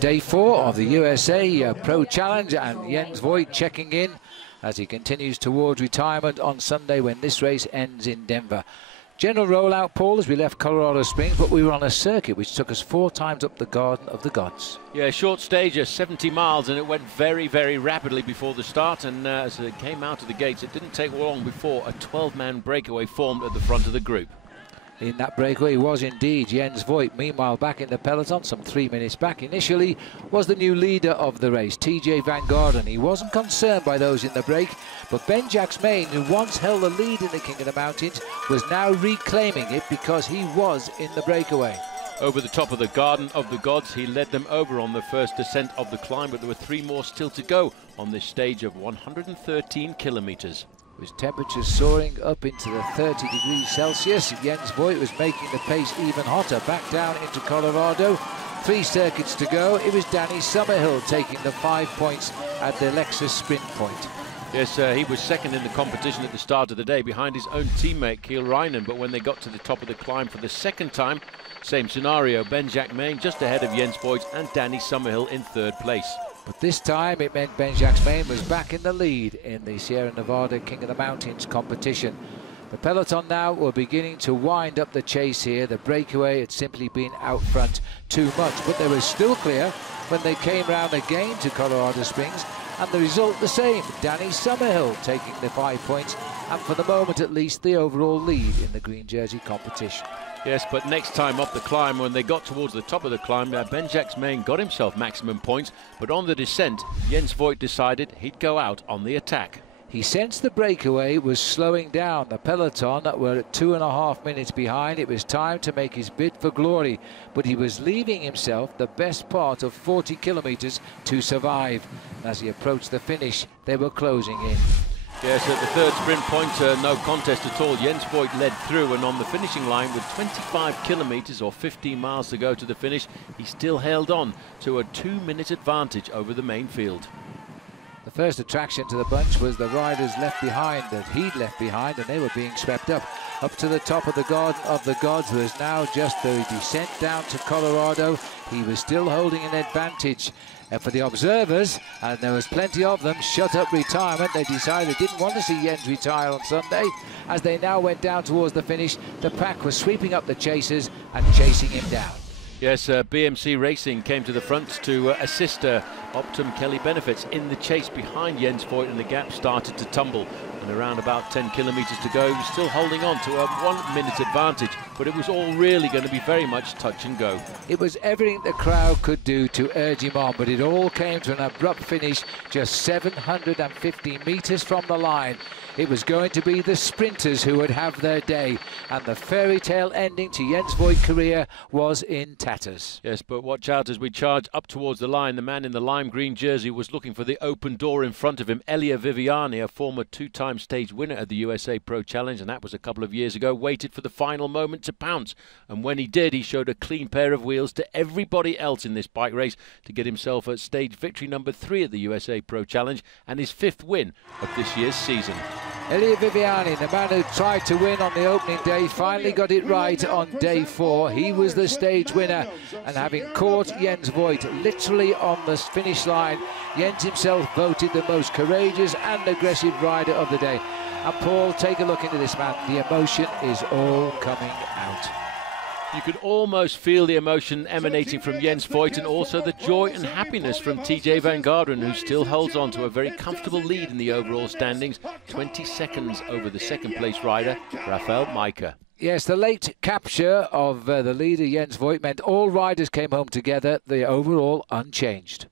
Day 4 of the USA Pro Challenge, and Jens Voigt checking in as he continues towards retirement on Sunday when this race ends in Denver. General rollout, Paul, as we left Colorado Springs, but we were on a circuit which took us 4 times up the Garden of the Gods. Yeah, short stager, 70 miles, and it went very, very rapidly before the start, and as it came out of the gates, it didn't take long before a 12-man breakaway formed at the front of the group. In that breakaway was indeed Jens Voigt. Meanwhile, back in the peloton, some 3 minutes back initially, was the new leader of the race, TJ Van Garderen. He wasn't concerned by those in the break, but Ben-Jacques Main, who once held the lead in the King of the Mountains, was now reclaiming it because he was in the breakaway. Over the top of the Garden of the Gods, he led them over on the first descent of the climb, but there were 3 more still to go on this stage of 113 kilometers. With temperatures soaring up into the 30 degrees Celsius, Jens Voigt was making the pace even hotter. Back down into Colorado, 3 circuits to go. It was Danny Summerhill taking the 5 points at the Lexus Sprint Point. Yes, he was second in the competition at the start of the day behind his own teammate Kiel Reinen, but when they got to the top of the climb for the second time, same scenario, Ben-Jacques Main just ahead of Jens Voigt and Danny Summerhill in 3rd place. But this time it meant Ben-Jacques Main was back in the lead in the Sierra Nevada King of the Mountains competition. The peloton now were beginning to wind up the chase here. The breakaway had simply been out front too much, but they were still clear when they came round again to Colorado Springs, and the result the same. Danny Summerhill taking the 5 points, and for the moment at least the overall lead in the green jersey competition. Yes, but next time up the climb, when they got towards the top of the climb, Ben-Jacques Main got himself maximum points, but on the descent, Jens Voigt decided he'd go out on the attack. He sensed the breakaway was slowing down. The peloton were at 2.5 minutes behind. It was time to make his bid for glory, but he was leaving himself the best part of 40 kilometers to survive. And as he approached the finish, they were closing in. Yes, at the 3rd sprint point, no contest at all. Jens Voigt led through, and on the finishing line with 25 kilometers or 15 miles to go to the finish, he still held on to a 2-minute advantage over the main field. The first attraction to the bunch was the riders left behind, that he'd left behind, and they were being swept up to the top of the Garden of the Gods. There was now just the descent down to Colorado. He was still holding an advantage. And for the observers, and there was plenty of them, shut up retirement. They decided they didn't want to see Jens retire on Sunday. As they now went down towards the finish, the pack was sweeping up the chasers and chasing him down. Yes, BMC Racing came to the front to assist Optum Kelly Benefits in the chase behind Jens Voigt, and the gap started to tumble. And around about 10 kilometers to go, he was still holding on to a 1-minute advantage, but it was all really going to be very much touch and go. It was everything the crowd could do to urge him on, but it all came to an abrupt finish just 750 meters from the line. It was going to be the sprinters who would have their day, and the fairy tale ending to Jens Voigt's career was in tatters. Yes, but watch out as we charge up towards the line. The man in the lime green jersey was looking for the open door in front of him. Elia Viviani, a former 2-time stage winner at the USA Pro Challenge, and that was a couple of years ago, waited for the final moment to pounce. And when he did, he showed a clean pair of wheels to everybody else in this bike race to get himself a stage victory number 3 at the USA Pro Challenge and his 5th win of this year's season. Elia Viviani, the man who tried to win on the opening day, finally got it right on day 4. He was the stage winner, and having caught Jens Voigt literally on the finish line, Jens himself voted the most courageous and aggressive rider of the day. And Paul, take a look into this man. The emotion is all coming out. You could almost feel the emotion emanating from Jens Voigt, and also the joy and happiness from TJ Van Garderen, who still holds on to a very comfortable lead in the overall standings, 20 seconds over the 2nd place rider, Rafael Majka. Yes, the late capture of the leader Jens Voigt meant all riders came home together, the overall unchanged.